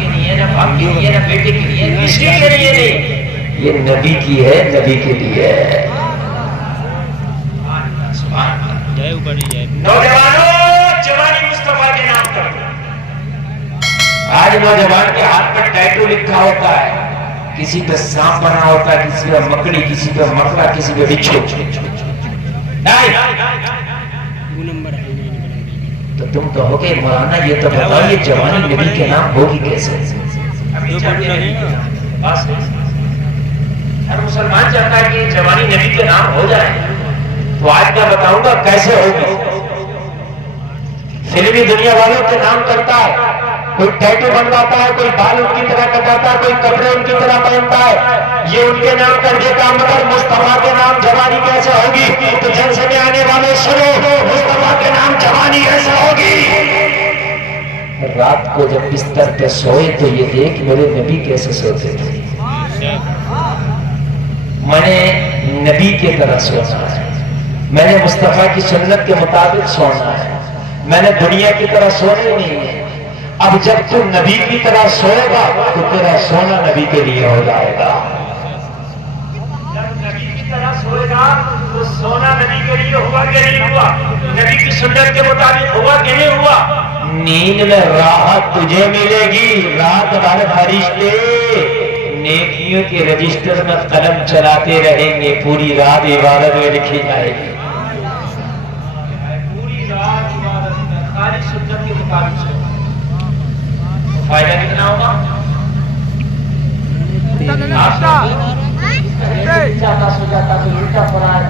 کے لیے، نہ باپ کے لیے، نہ بیٹے کے لیے، کسی کے لیے نہیں، یہ نبی کی ہے، نبی کے لیے ہے۔ نوجوانوں، جوانی مصطفیٰ کے نام پر۔ آج نوجوان کے ہاتھ پر ٹیٹو لکھا ہوتا ہے، کسی پہ سانپ بنا ہوتا ہے، کسی پہ مکڑی، کسی پہ مکڑا، کسی پہ بچھو۔ تو تم کہو گے مولانا یہ تو بتاؤ یہ جوانی نبی کے نام ہوگی کیسے؟ ہر مسلمان چاہتا ہے کہ جوانی نبی کے نام ہو جائے، تو آج میں بتاؤں گا کیسے ہوگی۔ فلمی دنیا والوں کے نام کرتا ہے، کوئی ٹیٹو بنواتا ہے، کوئی بال ان کی طرح کٹاتا ہے، کوئی کپڑے ان کی طرح پہنتا ہے، یہ ان کے نام کر دیتا، مگر مصطفیٰ کے نام جوانی کیسے ہوگی؟ تو جلسے میں آنے والے سنو، مصطفیٰ کے نام جوانی کیسے ہوگی؟ رات کو جب بستر پہ سوئے تو یہ دیکھ میرے نبی کیسے سوتے تھے۔ میں نے نبی کی طرح سونا ہے، میں نے مصطفیٰ کی سنت کے مطابق سونا ہے، میں نے دنیا کی طرح سونے نہیں ہے۔ اب جب تو نبی کی طرح سوئے گا تو تیرا سونا نبی کے لیے ہو جائے گا۔ جب نبی کی طرح سوئے گا تو سونا نبی کے لیے ہوا کہ نہیں ہوا؟ نبی کی سنت کے مطابق ہوا کہ نہیں ہوا؟ نیند میں راحت تجھے ملے گی، رات بھر فرشتے نیکیوں کے رجسٹر میں قلم چلاتے رہیں گے، پوری رات عبادت میں لکھی جائے گی، پوری رات عبادت میں خالی سنت کے مطابق سے۔ فائدہ کتنا ہوگا؟ سو جاتا تو الٹا پڑا ہے،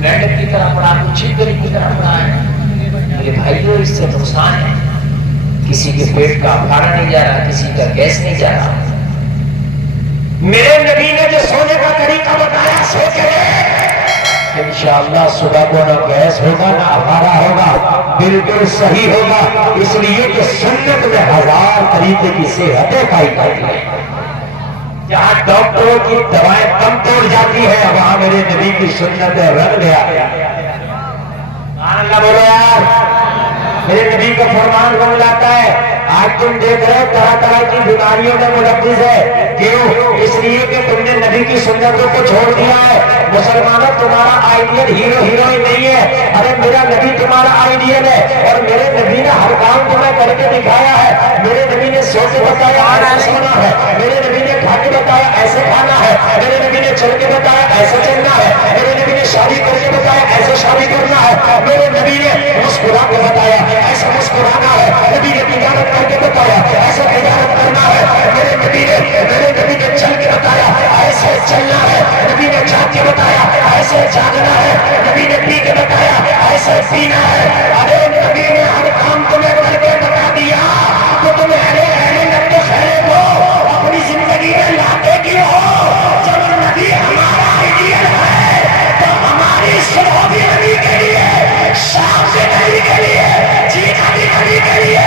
میڈک کی طرح پڑا، چھپری کی طرح پڑا ہے۔ میرے بھائیوں اس سے نقصان ہے، کسی کے پیٹ کا پھاڑا نہیں جا رہا، کسی کا گیس نہیں جا رہا۔ میرے نبی نے جو سونے کا طریقہ بتایا سو کے انشاءاللہ صبح کو نہ گیس ہوگا نہ افارا ہوگا، بالکل صحیح ہوگا، اس لیے کہ سنت میں ہزار طریقے کی صحتیں پائی جاتی ہیں۔ جہاں ڈاکٹروں کی دوائیں کم توڑ جاتی ہے وہاں میرے نبی کی سنت رنگ لے آیا۔ اللہ بولو یار، میرے نبی کا فرمان رنگ لاتا ہے۔ آج تم دیکھ رہے طرح طرح کی بیماریوں میں ملوث ہے، کیوں؟ اس لیے کہ تم نے نبی کی سنتوں کو چھوڑ دیا ہے۔ مسلمانوں تمہارا آئیڈیل ہیرو ہیروئن نہیں ہے، ارے میرا نبی تمہارا آئیڈیل ہے، اور میرے نبی نے ہر کام تمہیں کر کے دکھایا ہے۔ میرے نبی نے سو کے بتایا ایسے سونا ہے، میرے نبی نے کھا کے بتایا ایسے کھانا ہے، میرے نبی نے چل کے بتایا ایسے چلنا ہے، میرے نبی نے شادی کر کے بتایا ایسے شادی کرنا ہے، میرے نبی نے مسکرا کے بتایا ایسا مسکرانا ہے، نبی نے تجارت کر کے بتایا ایسا تجارت کرنا ہے، میرے نبی نے چل کے بتایا ایسے چلنا ہے، نبی نے جاگ کے بتایا ایسے جاگنا ہے، نبی نے پی کے بتایا ایسے پینا ہے۔ ارے نبی نے ہر کام تمہیں کر کے بتا دیا تو تمہیں ارے نب تو خیر ہو اپنی زندگی میں لاتے کی ہو۔ جب نبی ہمارا آئیڈیل ہے تو ہماری صبح بھی نبی کے لیے، شام بھی نبی کے لیے، جینا بھی نبی کے لیے،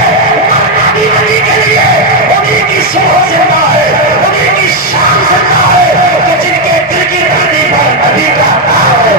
مرنا بھی نبی کے لیے۔ انہیں کی صبح زندہ ہے، انہیں کی شام زندہ ہے کہ جن کے دل کی دھرتی پر نبی کا نام ہے۔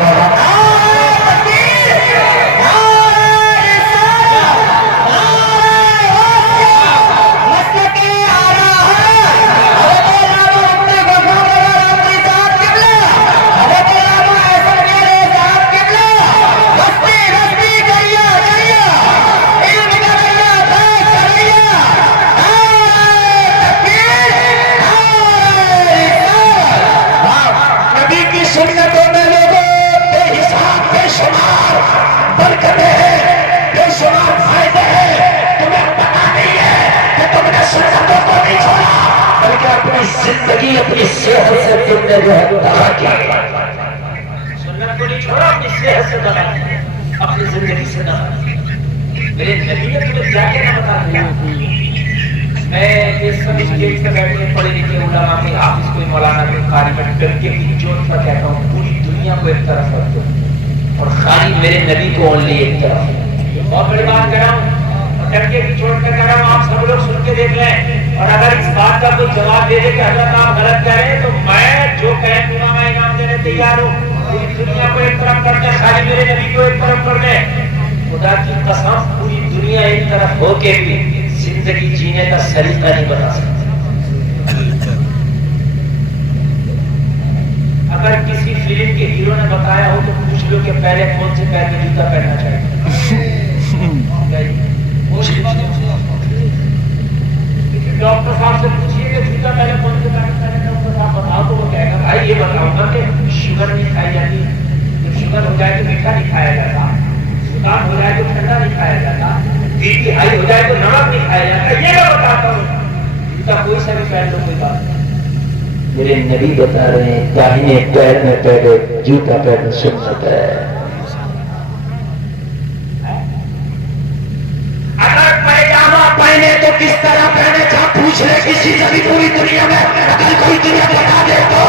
زندگی اپنی صحت سے تم نے جو ہے دغا کیا، سنت کو نہیں چھوڑا، اپنی صحت سے دغا کیا، اپنی زندگی سے دغا کیا۔ میرے نبی نے تمہیں کیا کیا بتا دیا۔ میں اس سب اسٹیج پہ بیٹھے پڑھے لکھے علماء کے حافظ کوئی مولانا کوئی قاری میں ڈر کے بھی چوٹ پر کہتا ہوں پوری دنیا کو ایک طرف رکھ دو اور خالی میرے نبی کو اونلی ایک طرف۔ بہت بڑی بات کر رہا ہوں، ڈر کے بھی چھوڑ کر کر رہا ہوں، آپ سب لوگ سن کے دیکھ لیں، اور اگر اس بات کا کوئی جواب دے دے کہ حضرت آپ غلط کہہ رہے ہیں تو میں جو کہہ دوں میں انعام دینے تیار ہوں۔ پوری دنیا کو ایک طرف کر دیں، خالی میرے نبی کو ایک طرف کر دیں۔ خدا کی قسم پوری دنیا ایک طرف ہو کے بھی زندگی جینے کا سلیقہ نہیں بتا سکتا. اگر کسی فلم کے ہیرو نے بتایا ہو تو پوچھ لو کہ پہلے کون سے پیر میں جوتا پہننا چاہیے. ڈاکٹر صاحب سے پوچھیے کہ جوتا پہلے کون سے پیر میں پہننا چاہیے. ڈاکٹر صاحب بتاؤ تو وہ کہے گا بھائی یہ بتاؤں گا کہ شوگر نہیں کھائی جاتی, جب شوگر ہو جائے تو میٹھا نہیں کھایا جاتا, زکام ہو جائے تو ٹھنڈا نہیں کھایا جاتا, بی پی ہائی ہو جائے تو نمک نہیں کھایا جاتا. یہ میں بتاتا ہوں, جوتا کوئی سا بھی پہن لو کوئی بات نہیں. میرے نبی بتا رہے ہیں داہنے پیر میں پہلے جوتا پہننا سنت ہے. اگر پیجامہ پہنے تو کس طرح پہنے جا پوچھ لے کسی سے بھی پوری دنیا میں, اگر کوئی دنیا بتا دے تو.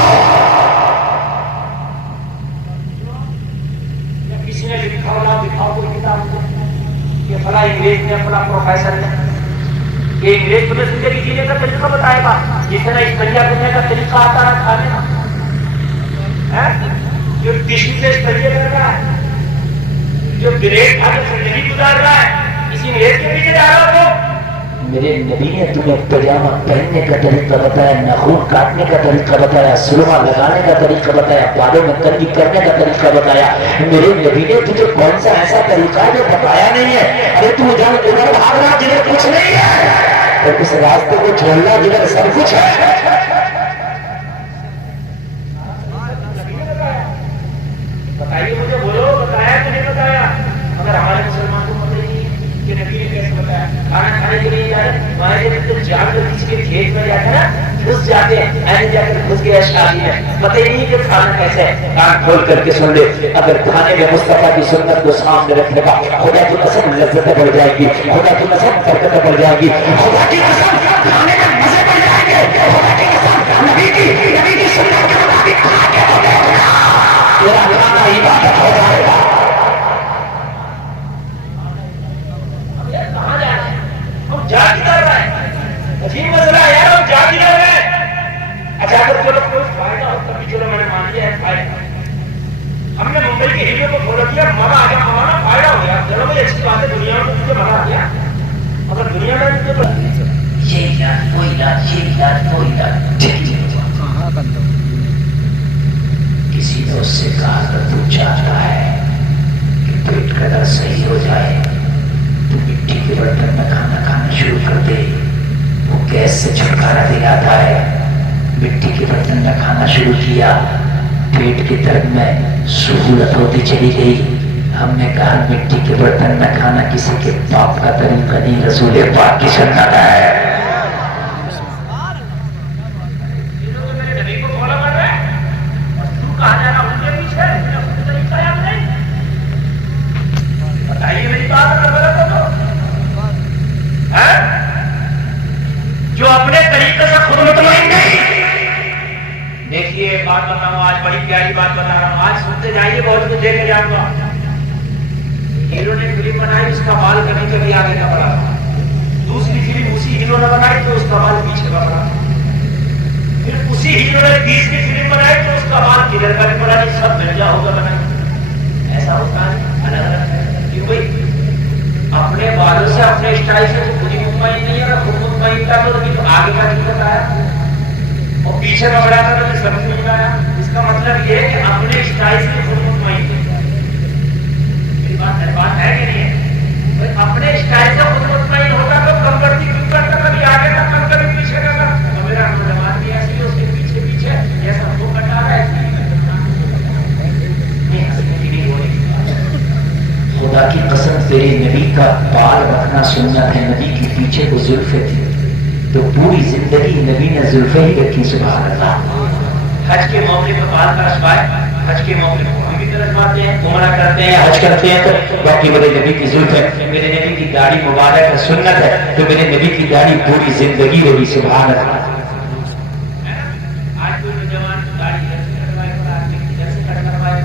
کسی نے لکھا ہونا دکھاؤ کوئی کتاب کہ فلاں انگریز نے فلاں پروفیسر نے یہ انگریز تمہیں زندگی جینے کا طریقہ بتائے گا, جس طرح استنجا کرنے کا طریقہ آتا ہے کھانے کا, جو ٹشو سے استنجا کر رہا ہے, جو بریک کھا کے زندگی گزار رہا ہے, اسی انگریز کے پیچھے جا رہا ہو. میرے نبی نے تمہیں پاجامہ پہننے کا طریقہ بتایا, ناخن کاٹنے کا طریقہ بتایا, سرما لگانے کا طریقہ بتایا, بالوں میں کنگھی کرنے کا طریقہ بتایا. میرے نبی نے تجھے کون سا ایسا طریقہ ہے جو بتایا نہیں ہے؟ ارے تو جان ادھر بھاگ رہا جدھر کچھ نہیں ہے, اور اس راستے کو چھوڑنا جدھر سب کچھ ہے. بتائیے مجھے, بولو بتایا کہ نہیں بتایا؟ مگر ہمارے مسلمان کو پتہ نہیں کہ نبی نے کیسے بتایا. کھانا کھانے کے لیے جا رہے ہمارے جب جا کر کسی کے کھیت میں جاتے ہیں نا, گھس جاتے ہیں, ایسے جا کر گھس گیا شادی میں, پتہ ہی نہیں کہ کھانا کیسے ہے. کان کھول کر کے سن لے, اگر کھانے میں مصطفیٰ کی سنت کو سامنے رکھنے کا, خدا کی قسم لذتیں بڑھ جائے گی, خدا کی قسم برکتیں بڑھ جائے گی, خدا کی قسم کھانے میں مزے بڑھ جائیں گے, خدا کی قسم نبی کی سنت کے مطابق کھا کے تو دیکھنا تیرا کھانا عبادت ہو جائے گا. جا کدھر رہا ہے؟ عجیب مسئلہ ہے یار, ہم جا کدھر رہے ہیں؟ اچھا اگر چلو کوئی فائدہ ہو تبھی چلو میں نے مان لیا ہے فائدہ. ہم نے ممبئی کے ہیرو کو فالو کیا, مزہ آ گیا, ہمارا فائدہ ہو گیا. چلو بھائی اچھی بات ہے, دنیا میں تجھے مزہ آ گیا, مگر دنیا میں تجھے یہ علاج وہ علاج یہ علاج وہ علاج. کسی نے اس سے کہا اگر تو چاہتا ہے کہ پیٹ کا درد صحیح ہو جائے تو مٹی کے برتن میں کھانا کھانا شروع کر دے, وہ گیس سے چھٹکارا دلاتا ہے. مٹی کے برتن میں کھانا شروع کیا, پیٹ کے درد میں سہولت ہوتی چلی گئی. ہم نے کہا مٹی کے برتن میں کھانا کسی کے باپ کا طریقہ نہیں, رسول پاک کی سنت ہے. بتائیے میری بات اگر غلط ہو تو, جو اپنے طریقے سے خود مطمئن نہیں. دیکھیے بات بتا رہا ہوں, آج بڑی پیاری بات بتا رہا ہوں, آج سنتے جائیے, بہت کچھ دیکھ کے جاؤں گا. ہیرو نے فلم بنائی, اس کا بال کبھی کبھی آگے کا بڑا تھا. دوسری فلم اسی ہیرو نے بنائی تو اس کا بال پیچھے کا بڑا. پھر اسی ہیرو نے تیسری فلم بنائی تو اس کا بال کدھر کا بھی بڑا نہیں, سب مہنگا ہوگا بنا. ایسا ہوتا ہے الگ الگ. کیوں بھائی اپنے بالوں سے اپنے اسٹائل سے تو خود ہی مطمئن نہیں ہے, خود مطمئن تھا تو آگے کا نہیں بتایا, اور پیچھے کا بڑا تھا تو سمجھ نہیں آیا. اس کا مطلب یہ ہے کہ اپنے اسٹائل سے خود مطمئن ہے. میری بات ہے کہ نہیں ہے؟ اپنے اسٹائل سے خود مطمئن ہوگا تو کم کرتی کیوں کرتا, کبھی آگے کا کم کبھی پیچھے کا کم. میرا نوجوان بھی ایسی ہے, اس کے پیچھے پیچھے یہ سب کو کٹا رہا ہے. خدا کی قسم تیرے نبی کا بال رکھنا سنت ہے. نبی کے پیچھے وہ زلفیں تھی تو پوری زندگی نبی نے زلفیں ہی رکھی. سبحان اللہ. حج کے موقع پہ بال کا رشوائے, حج کے موقع پہ ہم بھی رشواتے ہیں, عمرہ کرتے ہیں, حج کرتے ہیں, تو باقی میرے نبی کی زلفیں, میرے نبی کی داڑھی مبارک ہے, سنت ہے, تو میرے نبی کی داڑھی پوری زندگی رہی. سبحان اللہ. آج کوئی نوجوان داڑھی کیسے کٹوائے, کیسے کٹوائے,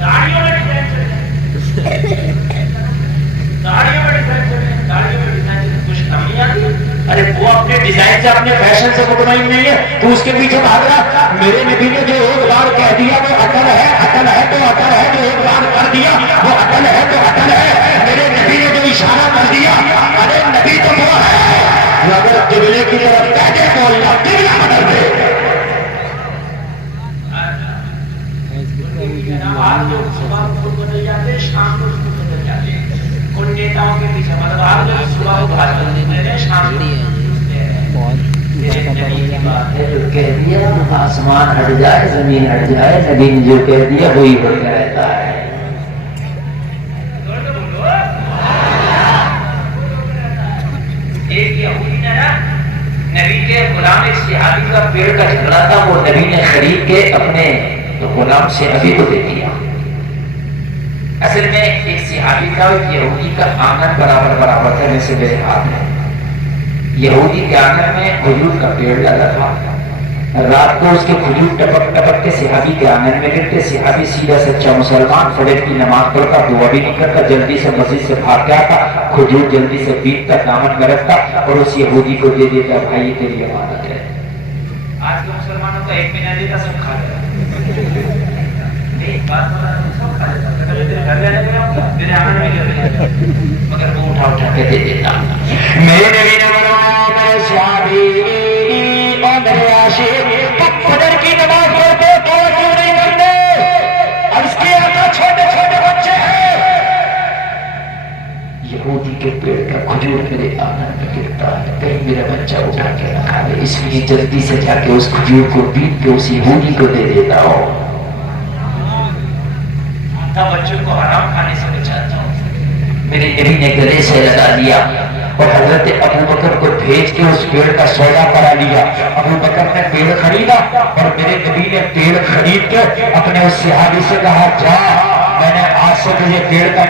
داڑھیوں میں ارے وہ اپنے ڈیزائن جیسے اپنے فیشن سے مطمئن نہیں ہے تو اس کے پیچھے بھاگ رہا. میرے نبی نے جو ایک بار کہہ دیا وہ اٹل ہے تو اٹل ہے. جو ایک بار کر دیا وہ اٹل ہے تو اٹل ہے. میرے نبی نے جو اشارہ کر دیا, ارے نبی تو وہ ہے اگر قبلے کی طرف کہتے بولنا قبلہ بدل دے. شام کو بدل جاتے ہیں ان نیتاؤں کے پیچھے, مطلب آپ جو صبح کو بات کرنے میں شام کو جو کہہ دیا آسمان ہٹ جائے زمین ہٹ جائے, نبی نے جو کہہ دیا وہی ہوتا رہتا ہے. ایک یہودی نے نا نبی کے غلام ایک صحابی کا پیڑ کا جھگڑا تھا, وہ نبی نے خرید کے اپنے غلام سے ابھی کو دے دیا. اصل میں ایک صحابی کا یہودی کا آنگن برابر برابر تھا جیسے میرے ہاتھ ہے. یہودی کے آنگن میں کھجور کا پیڑ لگا تھا. رات کو اس کے کھجور ٹپک ٹپک کے صحابی کے آنگن میں گرتے. صحابی سیدھا سچا مسلمان فجر کی نماز پڑھتا, دعا بھی نہیں کرتا, جلدی سے مسجد سے بھاگ کے آتا, کھجور جلدی سے پیٹتا, دامن میں رکھتا اور اس یہودی کو دے دیتا, بھائی یہ تیری امانت ہے. آج کے مسلمانوں کا ایک مہینہ دیتا سب کھا لیتا. مگر وہ اٹھا اٹھا کے دے دیتا. میرے نبی نے بنوایا میرے صحابی اور میرے عاشق فجر کی نماز پڑھتے تو کیوں نہیں کرتے؟ اور اس کے اندر چھوٹے چھوٹے بچے ہیں. یہودی کے پیڑ کا کھجور میرے آنگن میں گرتا ہے, کہیں میرا بچہ اٹھا کے رکھا ہے, اس لیے جلدی سے جا کے اس کھجور کو بیٹ کے اس یہودی کو دے دیتا ہوں. بچوں کو حرام کھانے سے بچاتا ہوں. میرے نبی نے گلے سے لگا لیا اور حضرت ابوبکر کو بھیج کے اس پیڑ کا سودا کرا لیا. ابوبکر نے پیڑ خریدا اور میرے نبی نے پیڑ خرید کے اپنے اس صحابی سے کہا, جا میں نے آج سے تجھے پیڑ کا